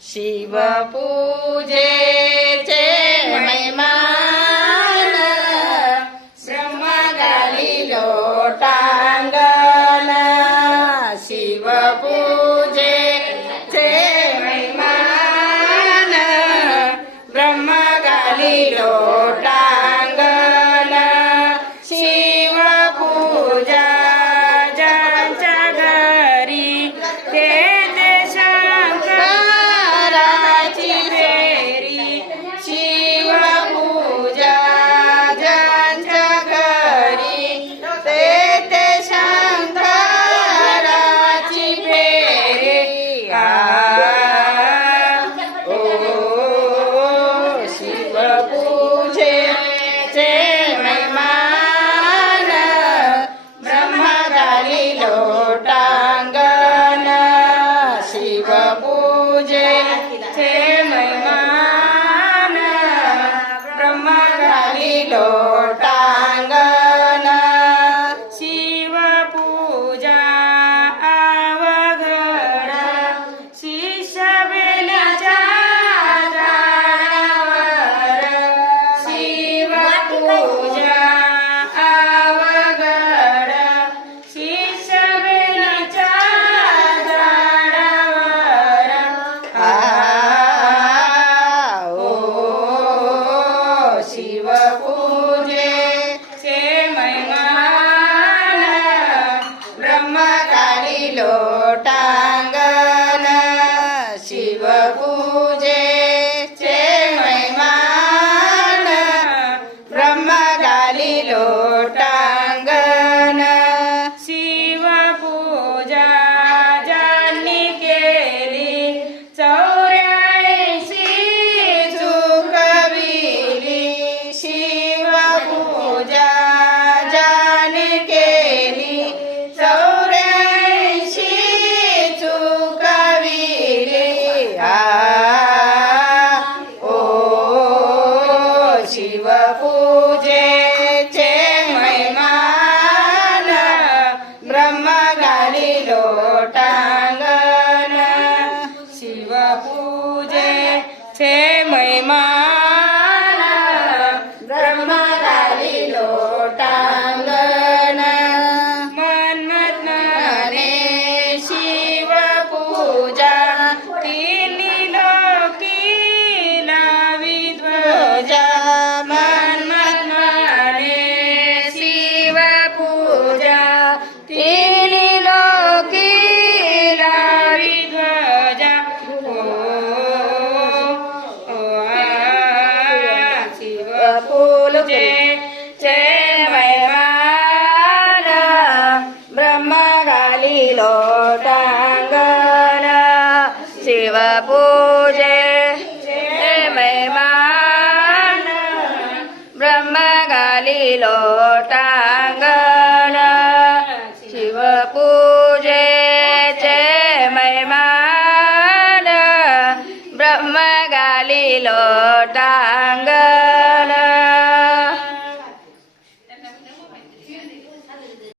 શિવ પૂજે છે મહિમા. hello. ప్రభులు చేమైమాన బ్రహ్మగాలిలో టాంగన శివ పూజ చేమైమాన బ్రహ్మగాలిలో టాంగన శివ పూజ చేమైమాన బ్రహ్మగాలిలో టాంగన